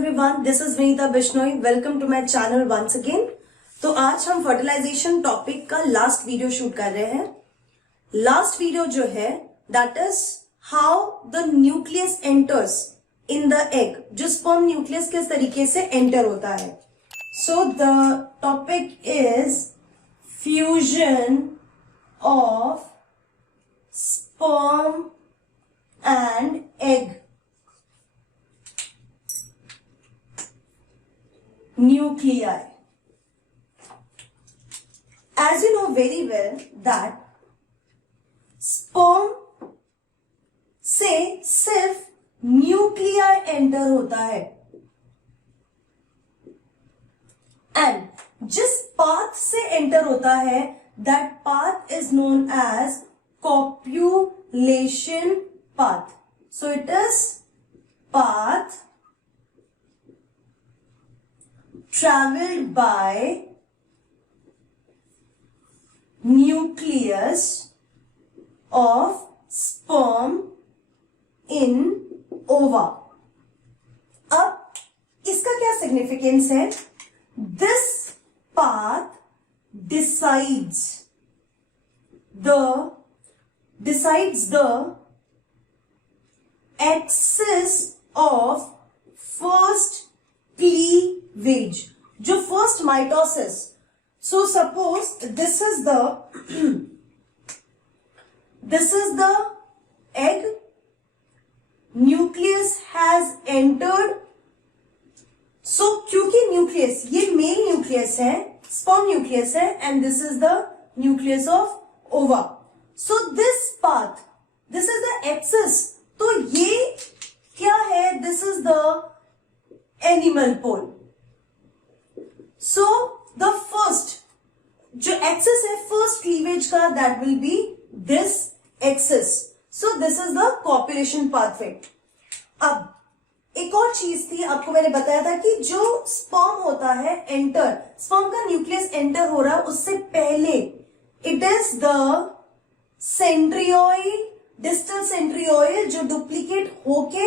everyone, this is Vinita Bishnoi. Welcome to my channel once again. तो आज हम fertilisation topic का last video shoot कर रहे हैं. लास्ट वीडियो जो है that is how the nucleus enters in the egg. जो स्पर्म न्यूक्लियस किस तरीके से एंटर होता है. So the topic is fusion of sperm and egg nuclei. As you know very well that sperm से सिर्फ न्यूक्लियाई एंटर होता है एंड जिस पाथ से एंटर होता है that path is known as copulation path. So it is path traveled by nucleus of sperm in ova. अब इसका क्या सिग्निफिकेंस है. This path decides the axis of first cleavage, जो first mitosis. So suppose this is the egg, nucleus has entered. So क्योंकि nucleus ये mail nucleus है, sperm nucleus है, and this is the nucleus of ओवा. So this path, this is the axis. तो ये क्या है? This is the animal pole. So the first जो axis है first cleavage का, that will be this axis. So this is the copulation pathway. अब एक और चीज थी, आपको मैंने बताया था कि जो स्पर्म होता है एंटर, स्पर्म का न्यूक्लियस एंटर हो रहा है उससे पहले it is the centriole, distal centriole जो डुप्लीकेट होके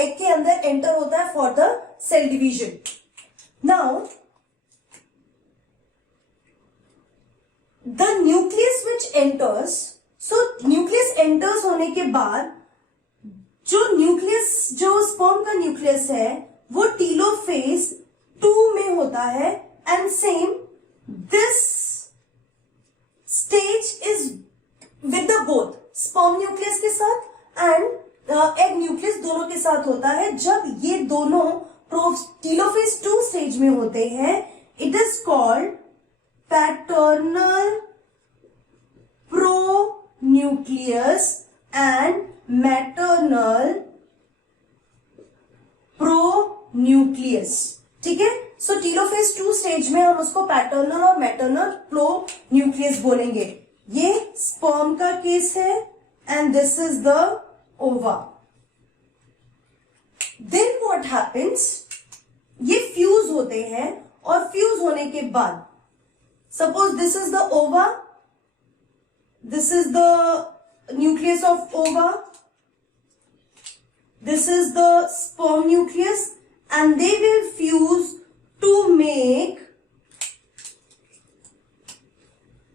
एग के अंदर एंटर होता है for the cell division. Now the nucleus which enters, so nucleus enters होने के बाद जो न्यूक्लियस, जो स्पर्म का न्यूक्लियस है वो टीलोफेज 2 में होता है and same this stage is with the both sperm nucleus के साथ एंड एग न्यूक्लियस दोनों के साथ होता है. जब ये दोनों टीलोफेज 2 स्टेज में होते हैं it is called paternal pro nucleus and maternal pro nucleus. ठीक है. सो टीलोफेज 2 स्टेज में हम उसको पैटर्नल और मैटरनल प्रो न्यूक्लियस बोलेंगे. ये स्पर्म का केस है एंड दिस इज द ओवा. देन व्हाट हैपेंस, ये फ्यूज होते हैं और फ्यूज होने के बाद सपोज दिस इज द ओवा, this is the nucleus of ओवा, this is the sperm nucleus and they will fuse to make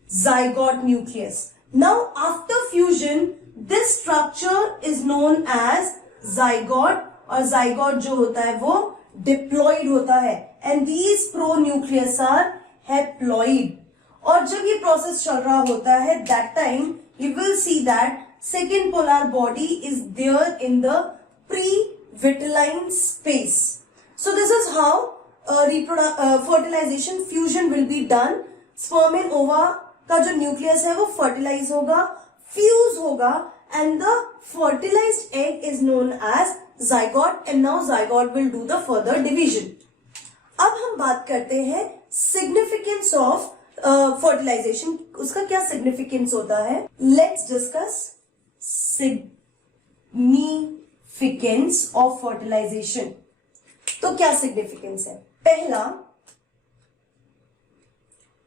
zygote nucleus. Now after fusion this structure is known as zygote और zygote जो होता है वो diploid होता है and these pronucleus are haploid. और जब ये प्रोसेस चल रहा होता है that time you will see that second polar body is there in the pre-vitelline space. So this is how fertilization fusion will be done. Sperm and ova का जो nucleus है वो फर्टिलाइज होगा, फ्यूज होगा and the fertilized egg is known as zygote and now zygote will do the further division. अब हम बात करते हैं significance of fertilization. उसका क्या significance होता है? Let's discuss significance of fertilization. तो क्या significance है? पहला,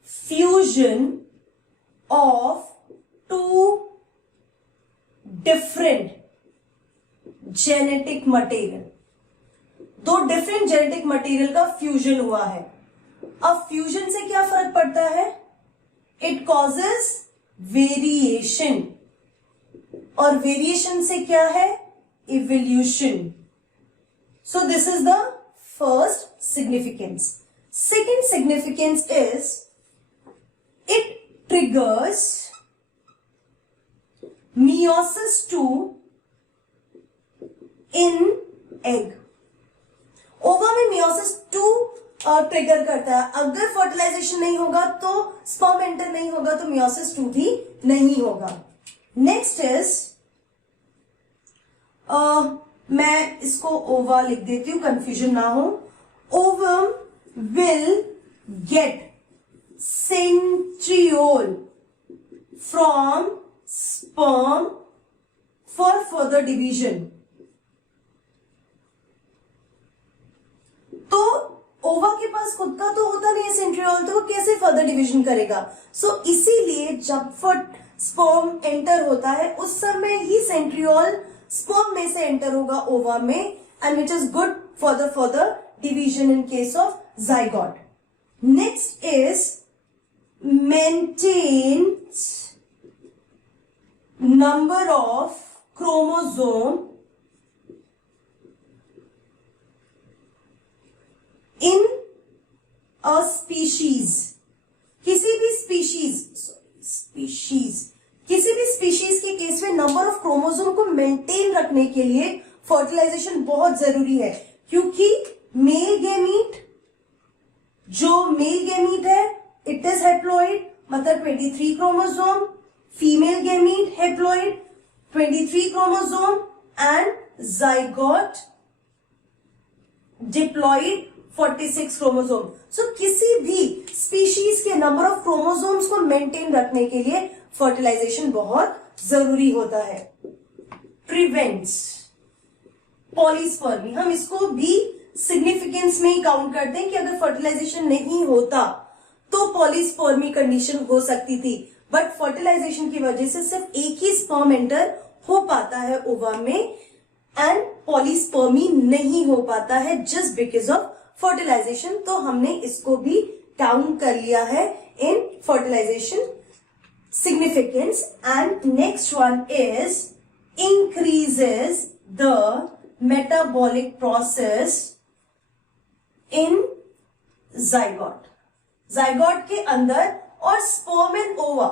fusion of two different genetic material. दो डिफरेंट जेनेटिक मटेरियल का फ्यूजन हुआ है। अब फ्यूजन से क्या फर्क पड़ता है? इट कॉजेज वेरिएशन, और वेरिएशन से क्या है? Evolution. So this is the first significance. Second significance is it triggers meiosis 2 in egg। ओवा में meiosis 2 ट्रिगर करता है। अगर फर्टिलाइजेशन नहीं होगा तो स्पर्म एंटर नहीं होगा, तो meiosis 2 भी नहीं होगा। नेक्स्ट इज मैं इसको ओवा लिख देती हूं, कंफ्यूजन ना हो। Ovum will get centriole from sperm for further division। तो ओवा के पास खुद का तो होता नहीं है सेंट्रियोल, तो वो कैसे फर्दर डिवीजन करेगा? सो इसीलिए जब स्पर्म एंटर होता है उस समय ही सेंट्रियोल स्पर्म में से एंटर होगा ओवा में, and which is good for the further division in case of zygote. Next is maintains number of chromosome in a species। किसी भी स्पीशीज के केस में नंबर ऑफ क्रोमोसोम को मेंटेन रखने के लिए फर्टिलाइजेशन बहुत जरूरी है, क्योंकि मेल गेमीट है इट इज हैप्लॉइड, मतलब 23 chromosome, female gamete haploid 23 chromosome, and zygote diploid 46 chromosome. So किसी भी स्पीशीज के नंबर ऑफ क्रोमोसोम्स को मेंटेन रखने के लिए फर्टिलाइजेशन बहुत जरूरी होता है। प्रिवेंट्स पॉलीस्पर्मी, हम इसको भी सिग्निफिकेंस में ही काउंट करते हैं कि अगर फर्टिलाइजेशन नहीं होता तो पॉलीस्पर्मी कंडीशन हो सकती थी, बट फर्टिलाइजेशन की वजह से सिर्फ एक ही स्पर्म एंटर हो पाता है ओवा में, एंड पॉलीस्पर्मी नहीं हो पाता है जस्ट बिकॉज ऑफ फर्टिलाइजेशन। तो हमने इसको भी काउंट कर लिया है in fertilization significance. And next one is increases the metabolic process in zygote के अंदर और स्पर्म एंड ओवा,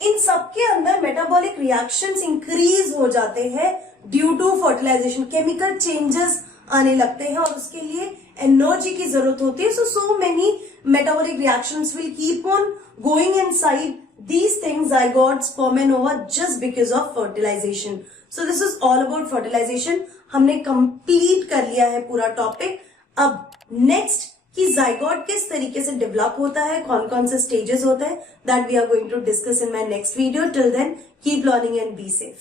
इन सबके अंदर मेटाबॉलिक रिएक्शंस इंक्रीज हो जाते हैं due to fertilization. Chemical changes आने लगते हैं और उसके लिए एनर्जी की जरूरत होती है। So many metabolic reactions will keep on going inside these things, zygote, sperm and ova, just because of fertilization. So this is all about fertilization. हमने कंप्लीट कर लिया है पूरा टॉपिक। अब नेक्स्ट कि जाइगोट किस तरीके से डेवलप होता है, कौन कौन से स्टेजेस होते हैं, that we are going to discuss in my next video. Till then keep learning and be safe.